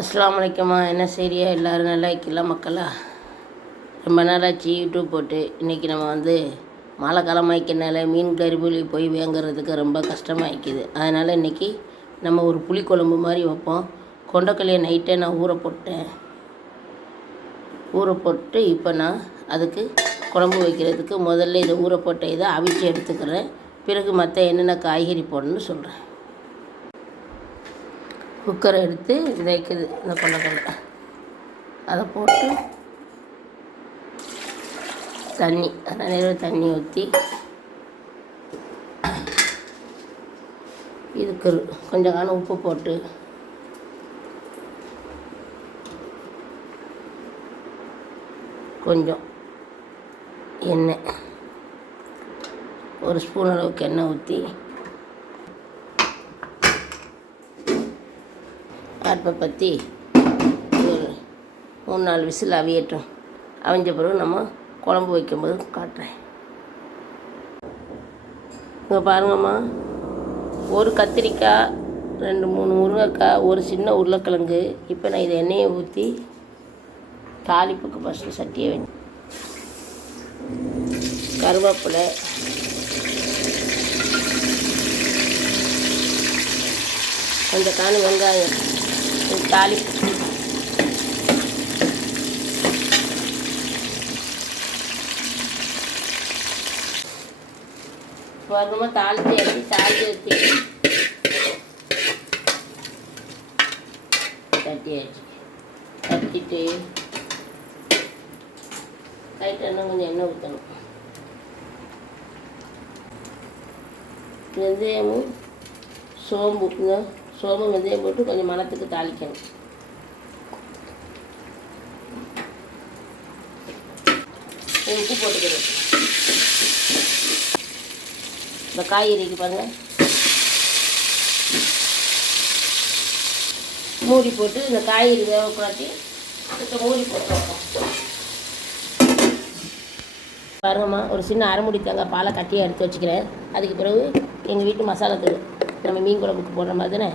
அஸ்ஸலாமு அலைக்கும்மா. என்ன செய்றியா? எல்லோரும் நல்லா இருக்கலாம் மக்களா? ரொம்ப நாளாச்சு யூடியூப் போட்டு. இன்றைக்கி நம்ம மழை காலமாய்க்கிறனால மீன் கறிப்புளி போய் வாங்குறதுக்கு ரொம்ப கஷ்டமாகிக்குது. அதனால் இன்றைக்கி நம்ம ஒரு புளிக்குழம்பு மாதிரி வைப்போம். கொண்டக்கல்லையை நைட்டே நான் ஊற போட்டு இப்போ நான் அதுக்கு குழம்பு வைக்கிறதுக்கு முதல்ல இதை ஊற போட்ட இதை அவிச்சு எடுத்துக்கிறேன். பிறகு மற்ற என்னென்ன காய்கறி போடணும்னு சொல்கிறேன். குக்கரை எடுத்து விதைக்குது இந்த கொண்டக்கடலை, அதை போட்டு தண்ணி தண்ணி ஊற்றி இதுக்கு கொஞ்சம் காலம் உப்பு போட்டு கொஞ்சம் எண்ணெய், ஒரு ஸ்பூன் அளவுக்கு எண்ணெய் ஊற்றி அடுப்பை பற்றி ஒரு 3-4 விசில் அவியட்டும். அவிஞ்ச பிறகு நம்ம குழம்பு வைக்கும்போது காட்டுறேன். இங்கே பாருங்கம்மா, ஒரு கத்திரிக்காய், 2-3 முருங்கைக்காய், ஒரு சின்ன உருளைக்கிழங்கு. இப்போ நான் இதை எண்ணெயை ஊற்றி தாளிப்புக்கு ஃபஸ்ட்டு சட்டியை வச்சு கருவேப்பிலை, கொஞ்சம் காணு வெங்காயம், தாளிப்பு பாருங்கம்மா. தாளித்து ஊற்றி தட்டிட்டு லைட்டாக இன்னும் கொஞ்சம் எண்ணெய் ஊற்றணும். வெந்தயமும் சோம்பு வெந்தயம் போட்டு கொஞ்சம் மணத்துக்கு தாளிக்கணும். உப்பு போட்டுக்கணும். இந்த காய்கறிக்கு பாருங்கள், மூடி போட்டு இந்த காய்கறி வேக காட்டி இப்போ மூடி போட்டு பாருங்கம்மா. ஒரு சின்ன அரைமுடி தேங்காய் பாலை கட்டியாக எடுத்து வச்சுக்கிறேன். அதுக்கு பிறகு எங்கள் வீட்டு மசாலா தூள், நம்ம மீன் குழம்புக்கு போடுற மாதிரி தானே,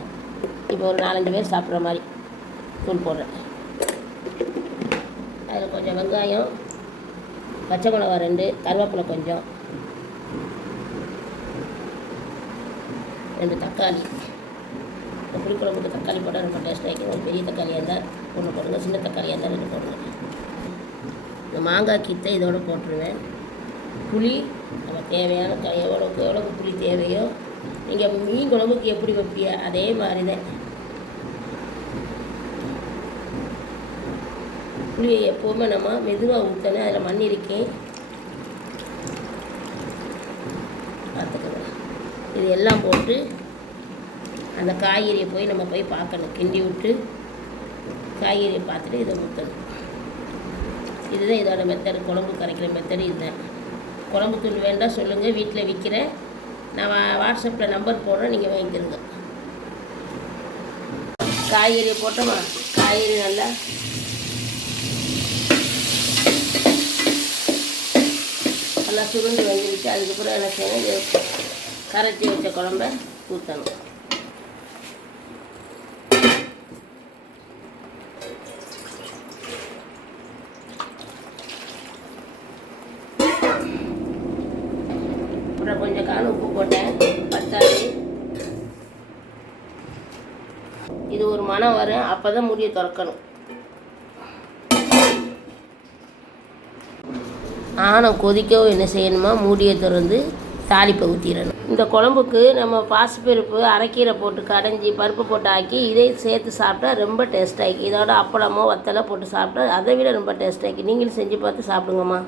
இப்போ ஒரு 4-5 பேர் சாப்பிட்ற மாதிரி தூள் போடுறேன். அதில் கொஞ்சம் வெங்காயம், பச்சை மிளகா 2, கருவேப்பிலை கொஞ்சம், 2 தக்காளி. இந்த புளிக்குழம்புக்கு தக்காளி போட்டால் ரொம்ப டேஸ்ட்டாக இருக்கும். ஒரு பெரிய தக்காளியாக இருந்தால் 1 போடுங்க, சின்ன தக்காளியாக இருந்தால் 2 போடுங்க. இந்த மாங்காய் கீத்தை இதோடு போட்டுருவேன். புளி நம்ம தேவையான எவ்வளோக்கு புளி தேவையோ, நீங்கள் மீன் குழம்புக்கு எப்படி வைப்பிய அதே மாதிரி தான். புளியை எப்போவுமே நம்ம மெதுவாக ஊற்றணும். அதில் மண் இருக்கேன் பார்த்துக்கணும். இது எல்லாம் போட்டு அந்த காய்கறியை நம்ம போய் பார்க்கணும். கிண்டி விட்டு காய்கறியை பார்த்துட்டு இதை ஊற்றணும். இதுதான் இதோட மெத்தடு. குழம்பு கரைக்கிற மெத்தடு இதுதான். குழம்பு தூள் வேண்டாம் சொல்லுங்கள், வீட்டில் விற்கிறேன். நான் வாட்ஸ்அப்பில் நம்பர் போடுறேன், நீங்கள் வாங்கிக்கிறங்க. காய்கறியை போட்டோமா, காய்கறி நல்லா சுருண்டு வந்துருச்சு. அதுக்கப்புறம் என்ன செய்யணும், கரைச்சி வச்ச குழம்ப ஊற்றணும். அப்புறம் கொஞ்சம் காண உப்பு போட்டேன், பத்தாது. இது ஒரு மணம் வரும், அப்போ தான் மூடியை திறக்கணும். ஆனம் கொதிக்கவும் என்ன செய்யணுமா, மூடியை திறந்து தாளிப்பை ஊற்றிடணும். இந்த குழம்புக்கு நம்ம பாசிப்பருப்பு, அரைக்கீரை போட்டு கடைஞ்சி பருப்பு போட்டு ஆக்கி இதை சேர்த்து சாப்பிட்டா ரொம்ப டேஸ்ட்டாகி. இதோட அப்பளமோ வத்தலை போட்டு சாப்பிட்டா அதை விட ரொம்ப டேஸ்ட்டாகி. நீங்களும் செஞ்சு பார்த்து சாப்பிடுங்கம்மா.